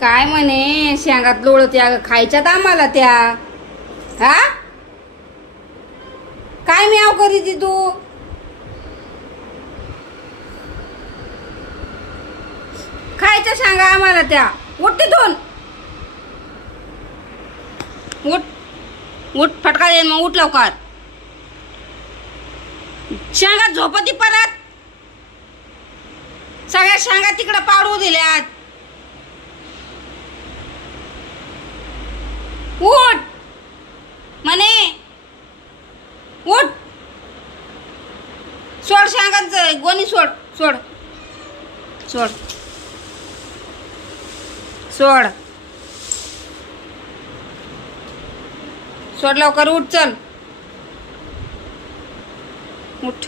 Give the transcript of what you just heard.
काय म्हणे? शेंगात लोळ त्या खायच्यात आम्हाला त्या. हा? काय म्याव करी ती? तू खायच्या सांगा आम्हाला त्या. उठ तिथून उठ. उठ फटका देईन मग उठ लवकर. शेंगा झोपती परत. सगळ्या शेंगा तिकडं पाडू दिल्यात उठ म्हणे उठ. सोड शेंगाच. गोणी सोड. सोड. सोड. सोड. सोड लवकर. उठ चल. उठ.